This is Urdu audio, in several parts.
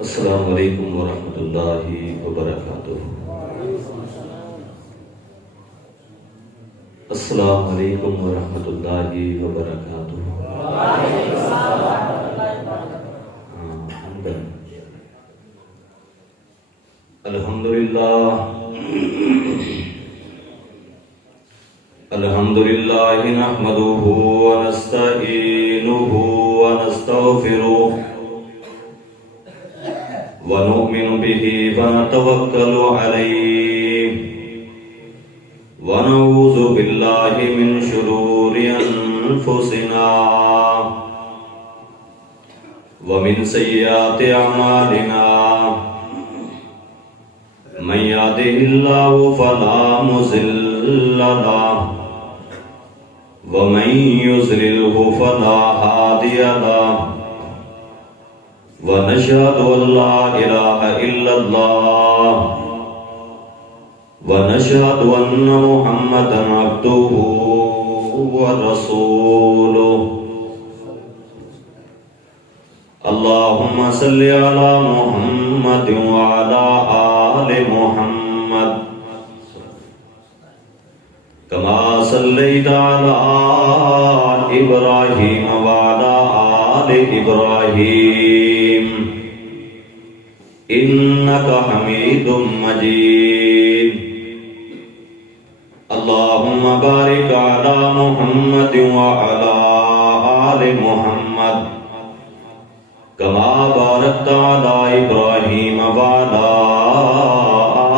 السلام علیکم ورحمۃ اللہ وبرکاتہ۔ السلام علیکم ورحمۃ اللہ وبرکاتہ۔ الحمدللہ نحمدہ ونستعینہ ونستغفرہ ونؤمن به ونتوکل علیہ ونعوذ باللہ من شرور انفسنا ومن سیئات اعمالنا من یہدہ اللہ فلا مضل لہ ومن یضللہ فلا ہادی لہ ونشهد أن لا إله إلا الله ونشهد أن محمدا عبده ورسوله اللهم صل على محمد وعلى آل محمد كما صليت على إبراهيم وعلى آل إبراهيم إنك حميد مجيد اللهم بارك على محمد وعلى آل محمد كما باركت على إبراهيم وعلى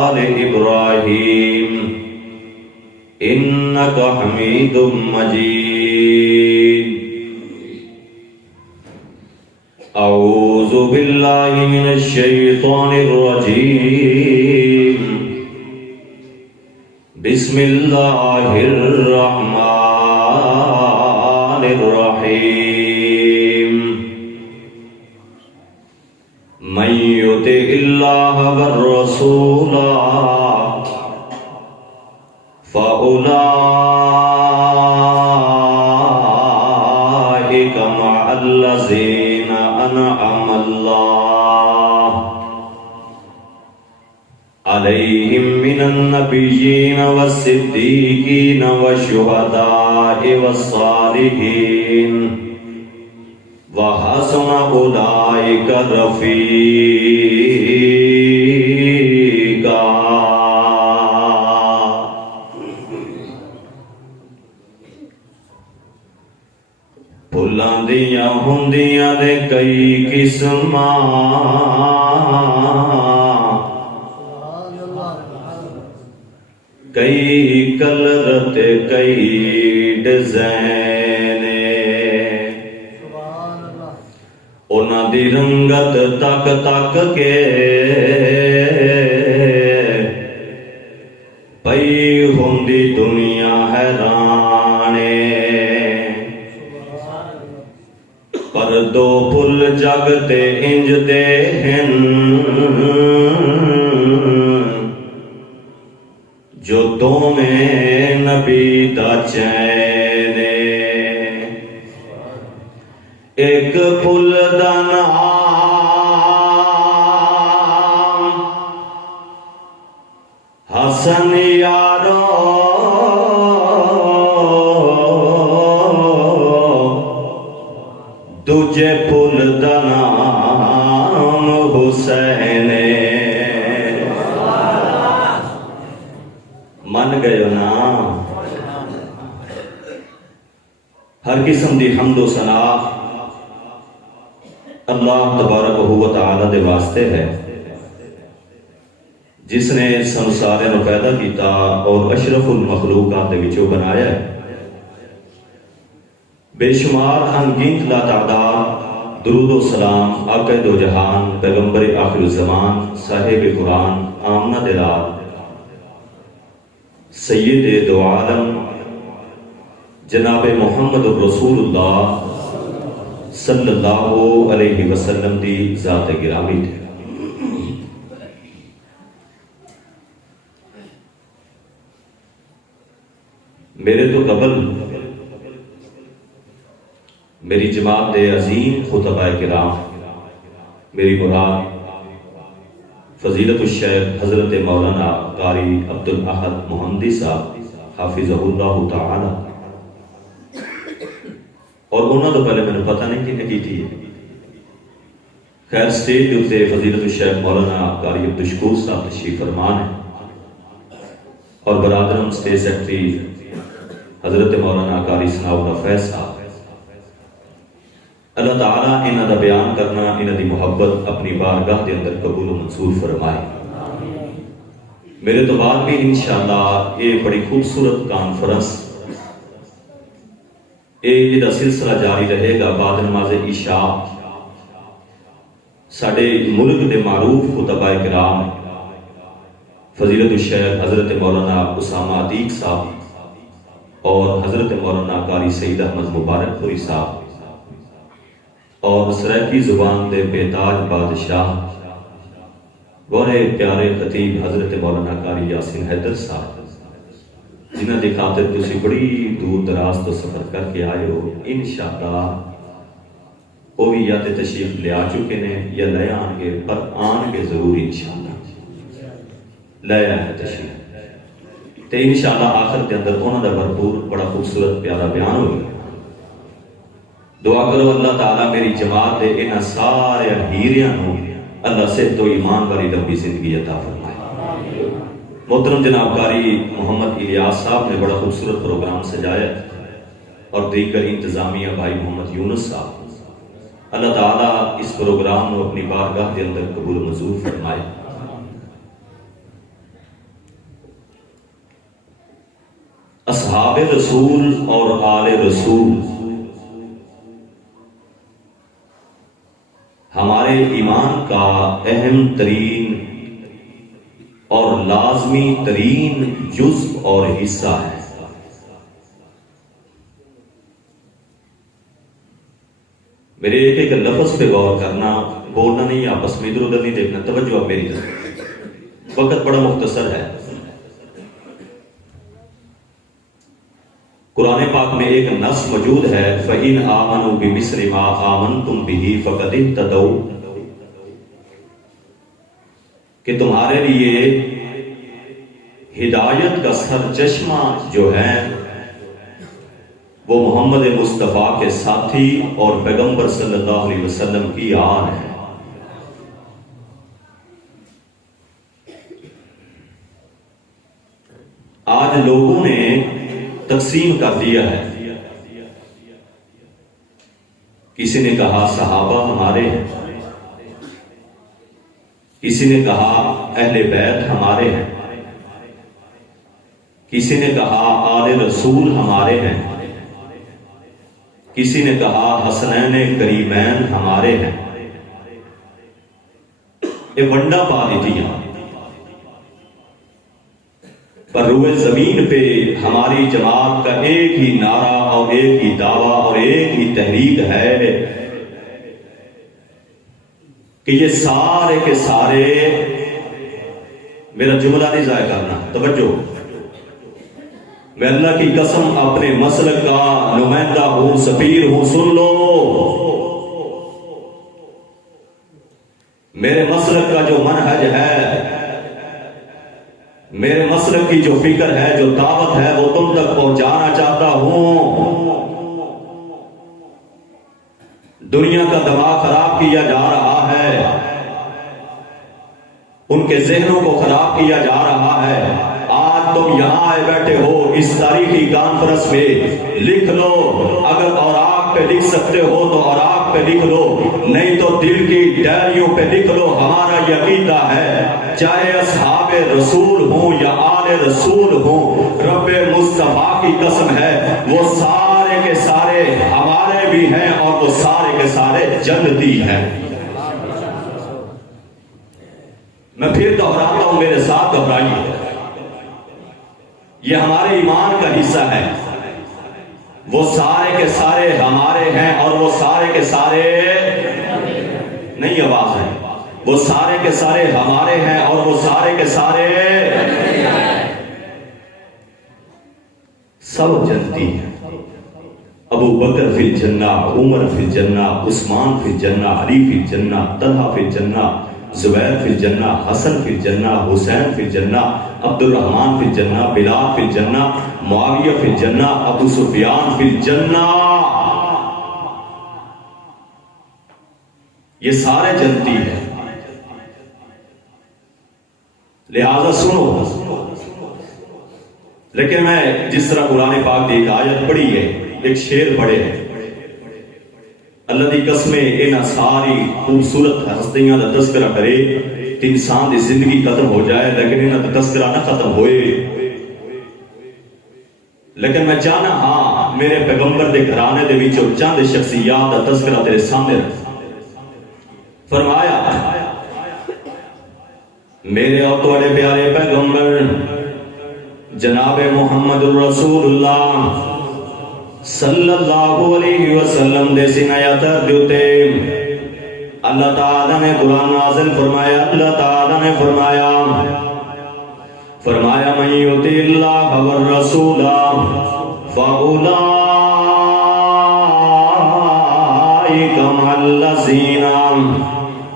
آل إبراهيم إنك حميد مجيد أعوذ بالله من الشيطان الرجيم بسم الله الرحمن الرحيم من يطع الله والرسول فأولئك مع الذين أنعم الله عليهم من النبيين والصديقين والشهداء والصالحين وحسن أولئك رفيقا۔ پھلاں دیاں ہوندیاں نے کئی قسماں، کئی کلر تے کئی ڈیزائن، انہاں دی رنگت تک تک کے پئی ہوندی دنیا حیران، پر دو پھل جگ تے انج دے ہن جو دوویں نبی دا چین، ایک پھل دا نام حسن یارو، دوجے پھل دا نام حسین۔ من گئے نا؟ ہر قسم دی حمد و ثنا اللہ تبارک و تعالی دے واسطے ہے، جس نے سنسارے نو پیدا کیتا اور اشرف المخلوقات دے وچوں بنایا ہے۔ بے شمار انگنت لا تعداد درود و سلام آقا دو جہان، پیغمبر آخر الزمان، صاحب قرآن، آمنہ دلال، سید دو عالم جناب محمد رسول اللہ صلی اللہ علیہ وسلم دی ذات گرامی تھے۔ میرے تو قبل میری جماعت دے عظیم خطبہ کرام، میری مراد فضیلت الشیخ حضرت مولانا قاری عبد الاحد محمدی صاحب حافظہ اللہ تعالی، اور انہوں تو پہلے میں نے پتہ نہیں کہ کی تھی. خیر سٹیج کے اتنے فضیلت الشیخ مولانا قاری عبدالشکور صاحب تشریف فرمان ہے، اور برادرم سٹیج سیکرٹری حضرت مولانا قاری ثناء اللہ فیض صاحب. اللہ تعالیٰ انہاں دا بیان کرنا، انہاں دی محبت اپنی بارگاہ دے اندر قبول و منظور فرمائے. میرے تو بعد بھی انشاءاللہ یہ بڑی خوبصورت کانفرنس یہ سلسلہ جاری رہے گا. بعد نماز عشاء ساڈے ملک دے معروف خطباء کرام فضیلت الشیخ حضرت مولانا اسامہ عتیق صاحب اور حضرت مولانا قاری سید احمد مبارک پوری صاحب اور سرائکی زبان دے بیتاج بادشاہ بڑے پیارے خطیب حضرت مولانا قاری یاسین حیدر صاحب، جنہاں دی خاطر تسی بڑی دور دراز تو سفر کر کے آئے ہو. انشاءاللہ وہ بھی یا تے تشریف لے آ چکے نے یا لے آن گے، پر آن گے ضرور انشاءاللہ. لے آئے تشریف تے انشاءاللہ آخر کے اندر انہاں دا بھرپور بڑا خوبصورت پیارا بیان ہوگا. دعا کرو اللہ تعالیٰ میری جماعت دے انہاں سارے ہیریاں نو اللہ سے تو ایمان والی لمبی زندگی عطا فرمائے. محترم جناب قاری محمد الیاس صاحب نے بڑا خوبصورت پروگرام سجایا اور دیگر انتظامیہ بھائی محمد یونس صاحب. اللہ تعالیٰ اس پروگرام کو اپنی بارگاہ کے اندر قبول منظور فرمائے. اصحاب رسول اور آل رسول ہمارے ایمان کا اہم ترین اور لازمی ترین جزء اور حصہ ہے. میرے ایک لفظ پہ غور کرنا، بولنا نہیں، آپس میں ادھر ادھر نہیں دیکھنا. توجہ آپ میری طرف، وقت بڑا مختصر ہے. قرآن پاک میں ایک نص موجود ہے، فَإِنْ آمَنُوا بِمِثْلِ مَا آمَنْتُمْ بِهِ فَقَدِ اهْتَدَوْا، کہ تمہارے لیے ہدایت کا سرچشمہ جو ہے وہ محمد مصطفیٰ کے ساتھی اور پیغمبر صلی اللہ علیہ وسلم کی آن ہے. آج لوگوں نے تقسیم کر دیا ہے. کسی نے کہا صحابہ ہمارے ہیں، کسی نے کہا اہل بیت ہمارے ہیں، کسی نے کہا آل رسول ہمارے ہیں، کسی نے کہا حسنین کریمین ہمارے ہیں. یہ ونڈا پا دیتی ہیں. پر روئے زمین پہ ہماری جماعت کا ایک ہی نعرہ اور ایک ہی دعویٰ اور ایک ہی تحریک ہے کہ یہ سارے کے سارے، میرا جملہ نہیں ضائع کرنا، توجہ، میں اللہ کی قسم اپنے مسلک کا نمائندہ ہوں، سفیر ہوں، سن لو. میرے مسلک کا جو منہج ہے، میرے مسلک کی جو فکر ہے، جو دعوت ہے، وہ تم تک پہنچانا چاہتا ہوں. دنیا کا دماغ خراب کیا جا رہا ہے، ان کے ذہنوں کو خراب کیا جا رہا ہے. آج تم یہاں آئے بیٹھے ہو اس تاریخی کانفرنس میں، لکھ لو، اگر اوراق پہ لکھ سکتے ہو تو اوراق پہ لکھ لو، نہیں تو دل کی ڈائریوں پہ لکھ لو. ہمارا یہ عقیدہ ہے، چاہے اصحاب رسول ہوں یا آل رسول ہوں، رب مصطفیٰ کی قسم ہے وہ سارے کے سارے ہمارے بھی ہیں اور وہ سارے کے سارے جنتی ہیں. میں پھر دہراتا ہوں، میرے ساتھ دہرائیے، یہ ہمارے ایمان کا حصہ ہے. وہ سارے کے سارے ہمارے ہیں اور وہ سارے کے سارے نہیں، آواز ہے، وہ سارے کے سارے ہمارے ہیں اور وہ سارے کے سارے سب جنتی ہیں. ابو بکر فی الجنہ، عمر فی الجنہ، عثمان فی الجنہ، علی فی الجنہ، طلحہ فی الجنہ، زبیر فی الجنہ، حسن فی الجنہ، حسین فی الجنہ، عبد الرحمن فی الجنہ، بلال فی الجنہ، معاویہ فی الجنہ، ابو سفیان فی الجنہ، یہ سارے جنتی ہیں۔ لہذا سنو، لیکن میں جس طرح قرآن پاک کی ایک آیت پڑھی ہے، ایک شعر پڑھے ہیں، اللہ دی قسم انہاں ساری خوبصورت ہستیاں دا تذکرہ کرے کہ انسان دی زندگی ختم ہو جائے، لیکن انہاں دا تذکرہ نہ ختم ہوئے۔ لیکن میں چاہنا ہاں میرے پیغمبر دے گھرانے دے وچوں چند شخصیات دا تذکرہ تیرے سامنے فرمایا، میرے اور تمہارے پیارے پیغمبر جناب محمد الرسول اللہ صلی اللہ علیہ وسلم دے سینہ دیوتے اللہ تعالیٰ نے قرآن نازل فرمایا، اللہ تعالیٰ نے فرمایا من یطع اللہ والرسول فاولئک مع الذین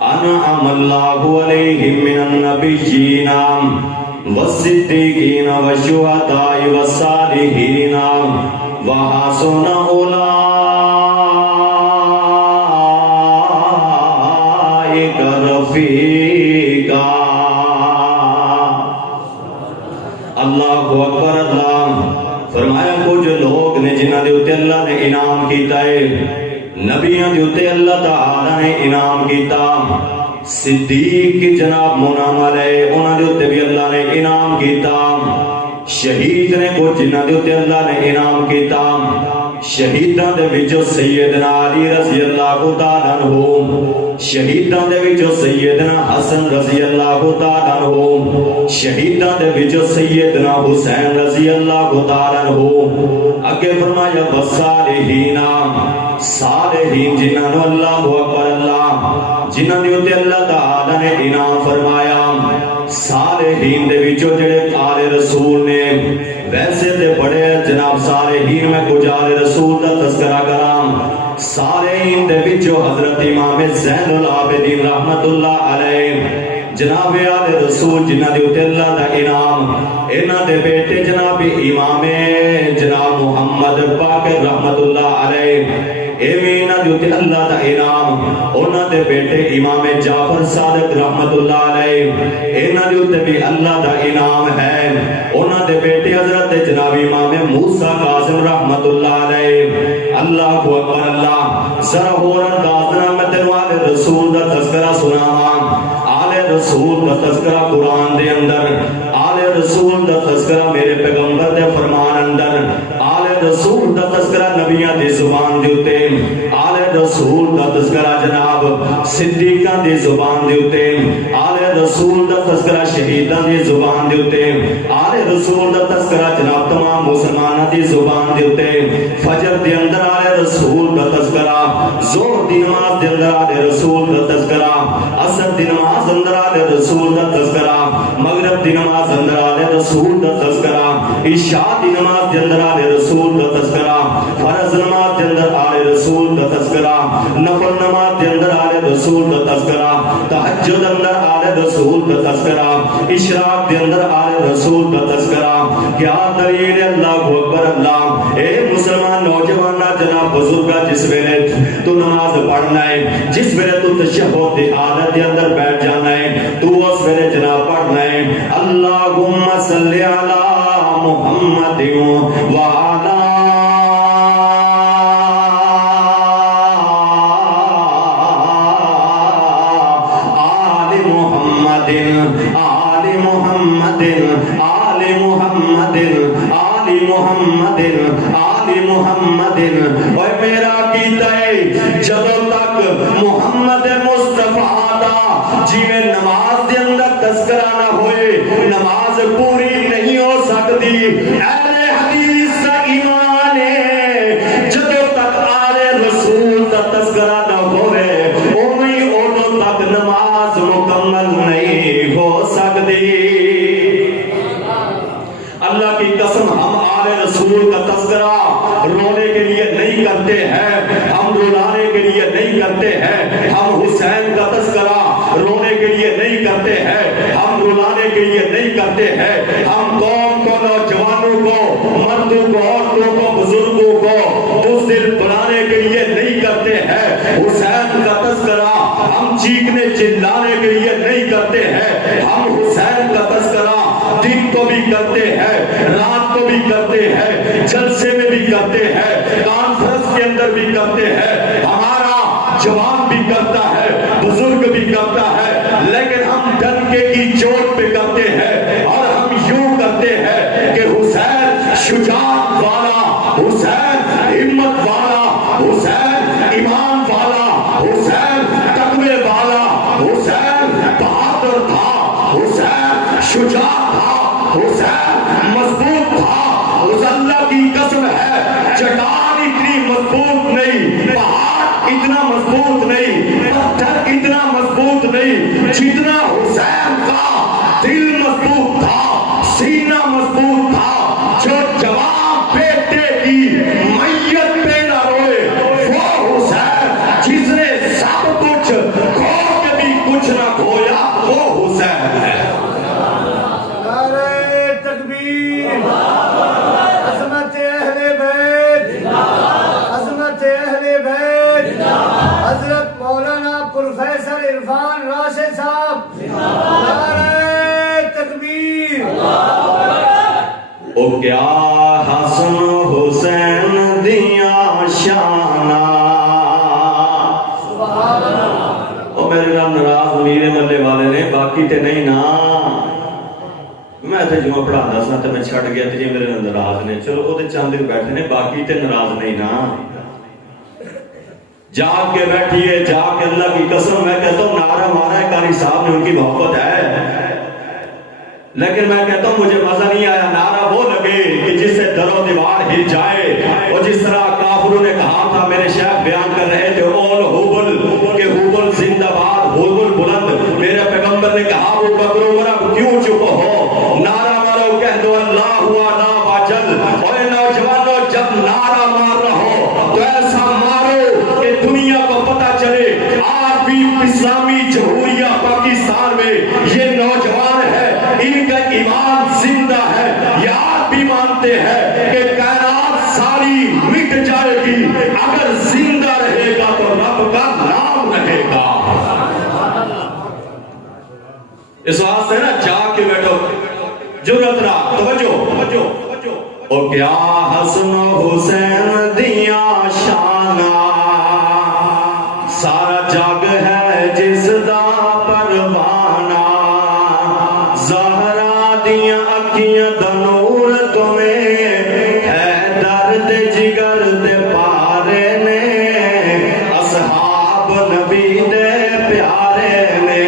انعم اللہ علیہم من النبیین والصدیقین والشہداء والصالحین وحسن اولئک رفیقا۔ اللہ اکبر، اللہ فرمایا کچھ لوگ نے جنہاں دے اوتے اللہ نے انعام کیتا ہے، نبیاں دے اوتے اللہ تعالی نے انعام کیتا، صدیق جناب منعم علیہ انہاں دے اوتے بھی اللہ نے انعام کیتا، شہید نے کچھ جنہاں دے اوتے اللہ نے انعام کیتا، شہیداں دے وچوں سیدنا علی رضی اللہ تعالیٰ عنہ، شہیداں دے وچوں سیدنا حسن رضی اللہ تعالیٰ عنہ، شہیداں دے وچوں سیدنا حسین رضی اللہ تعالیٰ عنہ۔ اگے فرمایا والصالحین، صالحین جنہاں نو اللہ اکبر، اللہ جنہاں دے اوتے اللہ تعالیٰ نے انعام فرمایا، صالحین دے وچوں جڑے آل رسول نے، ویسے تے بڑے جناب صالحین میں کچھ آل رسول دا تذکرہ کرام، صالحین دے وچوں حضرت امام زین العابدین رحمت اللہ علیہ، جناب آل رسول جنہاں دے اوتے اللہ دا انعام، انہاں دے بیٹے جناب امام جناب محمد باقر رحمت اللہ علیہ، ایویں دے اوتے اللہ دا انعام، انہاں دے بیٹے امام جعفر صادق رحمت اللہ علیہ، انہاں دے اوتے بھی اللہ دا انعام ہے، انہاں دے بیٹے حضرت جناب امام موسیٰ کاظم رحمت اللہ علیہ۔ اللہ اکبر، اللہ ذرا اور انداز نہ میں تینوں آل رسول دا تذکرہ سناواں، آل رسول دا تذکرہ قرآن دے اندر، آل رسول دا تذکرہ میرے پیغمبر دے فرمان اندر، آل رسول دا تذکرہ نبیاں دی زبان دے اوتے، آل رسول دا تذکرہ جناب صدیقاں دی زبان دے اوتے، آل رسول دا تذکرہ شہیداں دی زبان دے اوتے، آل رسول دا تذکرہ جناب تمام مسلماناں دی زبان دے اوتے، فجر دے اندر آل رسول دا تذکرہ، ظہر دی نماز دے اندر آل رسول دا تذکرہ، عصر دی نماز اندر آل رسول دا تذکرہ، مغرب دی نماز اندر آل رسول دا تذکرہ، عشاء دی نماز دے اندر آل رسول دا تذکرہ، فرض نماز دے اندر آل رسول دا تذکرہ، نفل نماز دے اندر آل رسول دا تذکرہ، تہجد اندر آل رسول دا تذکرہ، اشراق دے اندر آل رسول دا تذکرہ۔ کیا دلیل اللہ اکبر، اللہ اے مسلمان نوجوانہ جناب بزرگا، جس ویلے تو نماز پڑھنا ہے، جس ویلے تو تشہد دی حالت دے اندر بیٹھ جانا ہے، تو اس ویلے جناب پڑھنا ہے اللہم صلی علی محمد وعلی آل محمد، آل محمد، آل محمد، آل محمد، آل محمد۔ اور میرا کیتا ہے جدوں تک محمد مصطفیٰ دا جیویں نماز دے اندر تذکرہ نہ ہوئے، نماز پوری نہیں ہو سکتی۔ اہل حدیث دا ایمان ہے جدوں تک آل رسول دا تذکرہ نہ ہوئے، اوہیں اودوں تک نماز مکمل نہیں ہو سکتی۔ اللہ کی قسم، ہم آل رسول کا تذکرہ رونے کے لیے نہیں کرتے ہیں، ہم رلانے کے لیے نہیں کرتے ہیں، ہم حسین کا تذکرہ رونے کے لیے ہم چیخنے چلانے کے لیے نہیں کرتے ہیں، ہم حسین کا تذکرہ دن کو بھی کرتے ہیں، رات کو بھی کرتے ہیں، جلسے میں بھی کرتے ہیں، کانفرنس کے اندر بھی کرتے ہیں، ہمارا جوان بھی کرتا ہے، بزرگ بھی کرتا ہے، لیکن ہم ڈنکے کی چوٹ پہ کرتے ہیں اور ہم یوں کرتے ہیں کہ حسین شجاعت والا، حسین ہمت والا، حسین ایمان والا، حسین تقوی والا، حسین بہادر تھا، حسین شجاع تھا، حسین مضبوط تھا۔ اس اللہ کی قسم ہے چٹان اتنی مضبوط نہیں، پہاڑ اتنا مضبوط نہیں، پتھر اتنا مضبوط نہیں، جتنا حسین کا دل مضبوط تھا، سینہ مضبوط تھا، جو جواب بیٹے کی میت پہ نہ روئے وہ حسین، جس نے سب کچھ کھو کے بھی کچھ نہ کھویا وہ حسین ہے۔ نعرہ تکبیر، عظمت اہل بیت، عظمت اہل بیت، حضرت مولانا پروفیسر عرفان راشد صاحب، نعرہ تکبیر۔ او کیا حسن حسین دیا شانہ، او میرے نام ناراض میرے ملے والے نے باقی تے نہیں نا، میں تے جمعہ پڑھاتا سا تے میں چھٹ گیا تے جی میرے ناراض نے، چلو وہ تے چند دن بیٹھے نے باقی تے ناراض نہیں نا۔ جاگ کے بیٹھیے، جاگ کے اللہ کی قسم میں کہتا ہوں نعرہ مارا ہے قاری صاحب نے، ان کی محبت ہے، لیکن میں کہتا ہوں مجھے مزہ نہیں آیا۔ نعرہ وہ لگے کہ جس سے در و دیوار ہل جائے، اور جس طرح کافروں نے کہا تھا، میرے شیخ بیان کر رہے تھے اول ہوبل کہ ہوبل زندہ باد، ہوبل بلند، میرے پیغمبر نے کہا وہ بکر عمر اب کیوں چپ ہو، نعرہ مارو کہہ دو اللہ ہوا لا باجل۔ اور نوجوانوں جب نعرہ مار رہا ہو تو ایسا مارو کہ دنیا کو پتہ چلے آج بھی اسلامی جمہوریہ پاکستان میں یہ نوجوان ہے، ان کا ایمان زندہ ہے، یاد بھی مانتے ہیں کہ کائنات ساری مٹ جائے گی، اگر زندہ رہے گا تو رب کا نام رہے گا۔ اس واسطے نا جا کے بیٹھو، جرأت رہا، توجہ، او کیا حسن حسین دیا شانہ، سارا جگ ہے جس دا پروانہ، زہرا دیا اکھیاں دا نور تمہیں ہے، درد جگر دے پارے نے، اصحاب نبی دے پیارے نے۔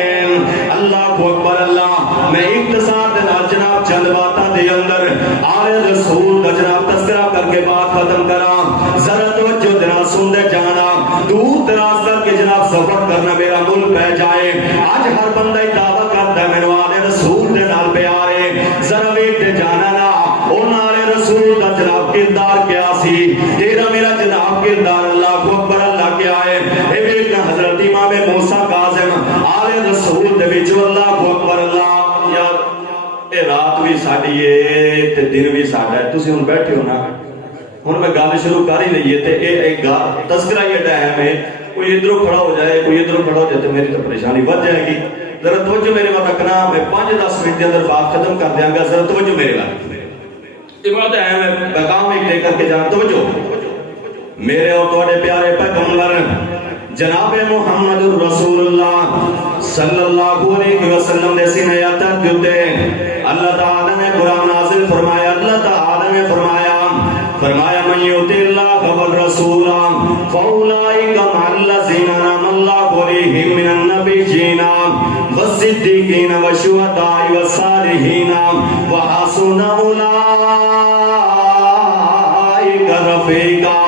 اللہ اکبر اللہ، میں اختصار دے نال جناب چند باتاں دے اندر آل رسول دا جناب تذکرہ کر کے بات ختم کراں، ذرا توجہ دینا سن دے جانا، دور دراز کر کے جناب سفر کرنا میرا ملک پہ جائے، آج ہر بندہ دعویٰ کرتا ہے مینوں آل رسول دے نال پیارے، ذرا ویٹ دے جانا نا اون آل رسول دا جناب کردار کیا سی، تیرا میرا جناب کردار اللہ اکبر اللہ کیا ہے۔ اے بیٹا حضرت امام موسیٰ کاظم آل رسول دے وچ اللہ اکبر اللہ، یار اے رات بھی ساڈی ہے تے دن بھی ساڈا ہے، تسی ہن بیٹھے ہو نا، ہن میں گل شروع کر ہی لئیے تے اے تذکرہ یہ ٹائم ہے، کوئی ادھروں کھڑا ہو جائے، کوئی ادھروں کھڑا ہو جائے تو میری تو پریشانی بڑھ جائے گی۔ ذرا توجہ میرے بات رکھنا، میں 5-10 منٹ کے اندر بات ختم کر دیاں گا، ذرا توجہ میرے بات، یہ بات ہے میں پیغام ایک لے کر کے جان، توجہ میرے اور تواڈے پیارے پیغمبر جناب محمد الرسول اللہ صلی اللہ علیہ وسلم نے سینہ تک دیتے اللہ تعالی نے قرآن نازل فرمایا، اللہ تعالی نے فرمایا من یطع اللہ والرسول فاولئک مع الذین انعم اللہ علیہم من النبیین والصدیقین والشہداء والصالحین وحسن اولئک رفیقا۔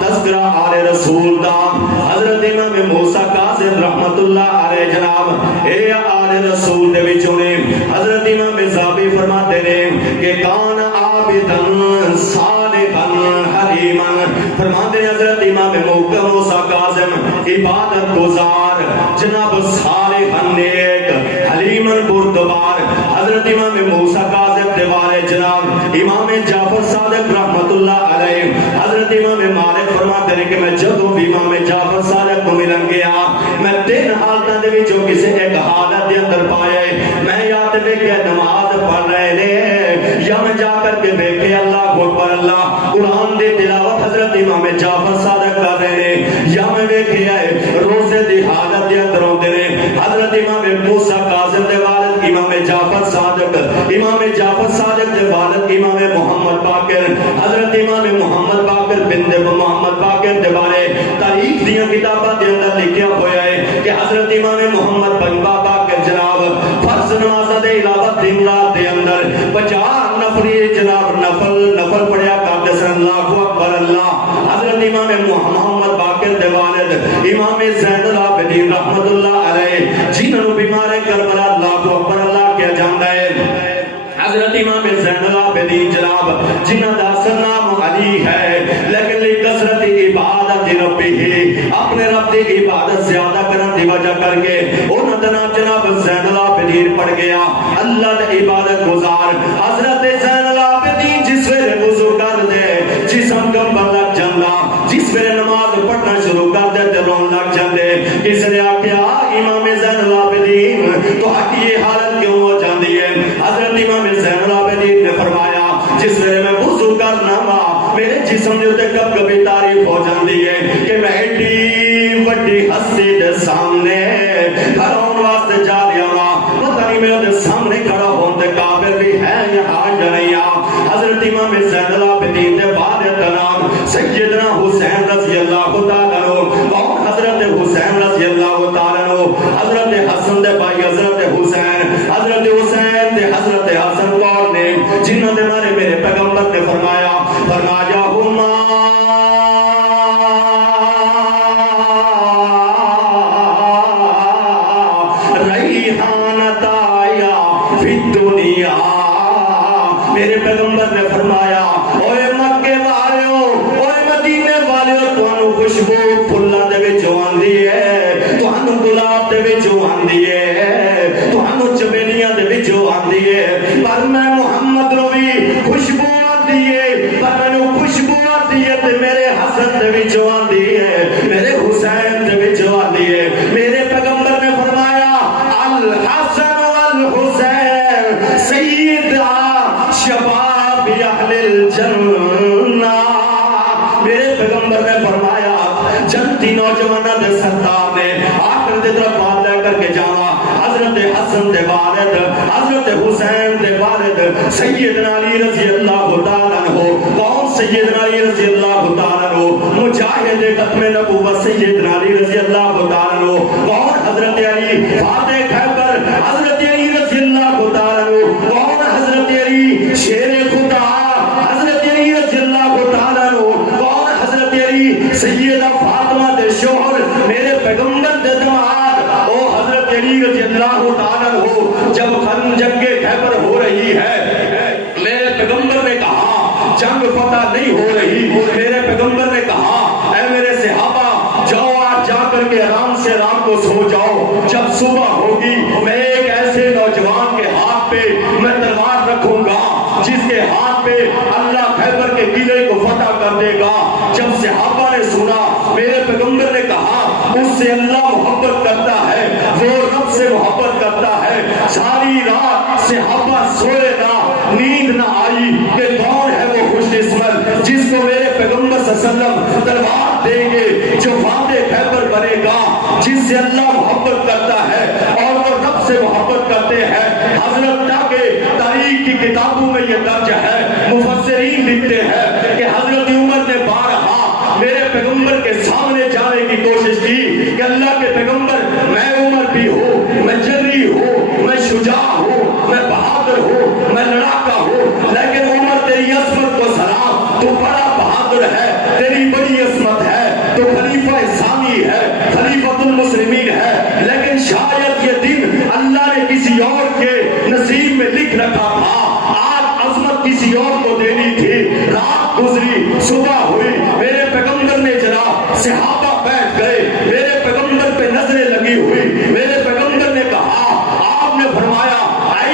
تذکرہ آل رسول دا حضرت امام موسیٰ کاظم رحمت اللہ علیہ جناب اے آل رسول دے وچوں نے حضرت امام زابی فرماتے نے کہ کان عابدن صالحا حلیما، فرماتے ہیں حضرت امام موسیٰ کاظم عبادت گزار جناب صالحا نیک حلیما بردبار۔ حضرت امام موسیٰ کاظم دیوارے جناب امام جعفر صادق رحمت اللہ علیہ حضرت امام مالک فرماتے ہیں کہ میں جدوں بھی امام جعفر صادق کو ملن گیا میں تین حالتوں دے وچوں کسے ایک حالت دے اندر پایا ہے میں یا تے ویکھیا نماز پڑھ رہے نے یا میں جا کر کے ویکھے اللہ اکبر اللہ قرآن دی تلاوت حضرت امام جعفر صادق کر رہے نے یا میں ویکھیا ہے روزے دی حالت دے اندر ہوندے نے حضرت امام موسیٰ کاظم دے والد امام جعفر صادق دے والد امام محمد باقر حضرت امام محمد باقر بن محمد باقر دے بارے تاریخ دیاں کتاباں دے اندر لکھیا ہویا ہے کہ حضرت امام محمد بن باقر جناب فرض نماز دے علاوہ دن رات دے اندر 50 نفری جناب نفل پڑھیا کرتے سن اللہ اکبر اللہ حضرت امام محمد باقر دے والد امام زین العابدین رحمت اللہ علیہ جنہوں بیمار کربلا اللہ اکبر اللہ کیا جاندا ہے حضرت امام زین العابدین جناب جنہ دا اصل نام علی ہے لیکن لکثرت عبادت ربہ اپنے رب دی عبادت زیادہ کرن دی وجہ کر کے انہاں دا نام جناب زین العابدین پڑ گیا اللہ دی عبادت گزار حضرت زین العابدین جس ویلے وضو کر دے جسم کمبن لگ جاندا جس ویلے نماز پڑھنا شروع کر دے تے رون لگ جاندے کس نے آکھیا امام زین العابدین تہاڈی یہ حالت کیوں ہو جاندی ہے حضرت امام زین العابدین نے فرمایا جس ویلے میں وضو کرنا وا میرے جسم دے تے کب کبھی تعریف ہو جاندی ہے کہ میں ایڈی وڈی ہستی دے سامنے کھڑون واسطے جا رہا وا پتہ نہیں میرے دے سامنے کھڑا ہون دے قابل بھی ہے یا ہاں یا نہیں حضرت امام زین العابدین دے والد نام سیدنا حسین رضی اللہ تعالی عنہ کون حضرت حسین رضی اللہ تعالی عنہ حضرت حسن دے بھائی حضرت حسین دے حضرت حسن کون نے جنہوں نے میرے پیغمبر نے فرمایا ہما ریحانتا یا فی الدنیا میرے پیغمبر نے فرمایا اوے مکے والیو اوے مدینے والیو تانوں خوشبو پھلاں دے وچوں آندی ہے تانوں گلاب دے وچوں آندی ہے تانوں چمیلیاں دے وچوں آندی ہے پر میں محمد نو بھی خوشبو آندی ہے پر مینوں خوشبو آندی ہے تے میرے حسن دے وچوں آندی ہے میرے حسین دے وچوں آندی ہے میرے پیغمبر نے فرمایا الحسن والحسین سیدہ شباب اہل الجنہ میرے پیغمبر نے فرمایا جنتی نوجوانوں دے سردار نے آخر دے طرف بات لے کر کے جانا حضرت حسن دے والد حضرت حسین دے والد سیدنا علی رضی اللہ تعالیٰ عنہ کون سیدنا علی رضی اللہ تعالیٰ عنہ مجاہد ختم نبوت سیدنا علی رضی اللہ تعالیٰ عنہ کون حضرت علی فاتح خیبر حضرت علی رضی اللہ تعالیٰ عنہ کون حضرت علی شیر خدا حضرت علی رضی اللہ تعالیٰ عنہ کون حضرت علی سیدہ فاطمہ دے شوہر میرے پیغمبر دے دماغ او حضرت علی رضی اللہ تعالیٰ عنہ جب جنگ خیبر ہو رہی ہے میرے پیغمبر نے کہا جنگ فتح نہیں ہو رہی میرے پیغمبر نے کہا اے میرے صحابہ جاؤ آج جا کر کے آرام سے رات کو سو جاؤ جب صبح ہوگی میں ایک ایسے نوجوان کے ہاتھ پہ میں تلوار رکھوں گا جس کے ہاتھ پہ اللہ خیبر کے قلعے کو فتح کر دے گا جب صحابہ نے سنا میرے پیغمبر نے کہا اس سے اللہ محبت کرتا ہے وہ رب سے محبت کرتا ہے ساری رات صحابہ سوئے نہ نیند نہ آئی کہ کون ہے وہ خوش قسمت جس کو میرے پیغمبر صلی اللہ علیہ وسلم تلوار دیں گے جو فاتح خیبر بنے گا جس سے اللہ محبت کرتا ہے اور وہ رب سے محبت کرتے ہیں حضرت تاکہ تاریخ کی کتابوں میں یہ درج ہے مفسرین لکھتے ہیں کہ حضرت عمر نے بارہا میرے پیغمبر کے سامنے جانے کی کوشش کی کہ اللہ کے پیغمبر میں عمر بھی ہوں میں جری ہوں میں شجاع ہوں میں بہادر ہوں میں لڑاکا ہوں لیکن عمر تیری عصمت کو سلام تو بڑا بہادر ہے تیری بڑی عصمت ہے تو خلیفہ ثانی ہے خلیفۃ المسلمین ہے لیکن شاید یہ دن اللہ نے کسی اور کے نصیب میں لکھ رکھا تھا آج عظمت کسی اور کو دینی تھی رات گزری صبح ہوئی میرے پیغمبر نے جناب صحابہ بیٹھ گئے میرے پیغمبر پہ نظریں لگی ہوئی میرے پیغمبر نے کہا آپ نے فرمایا اے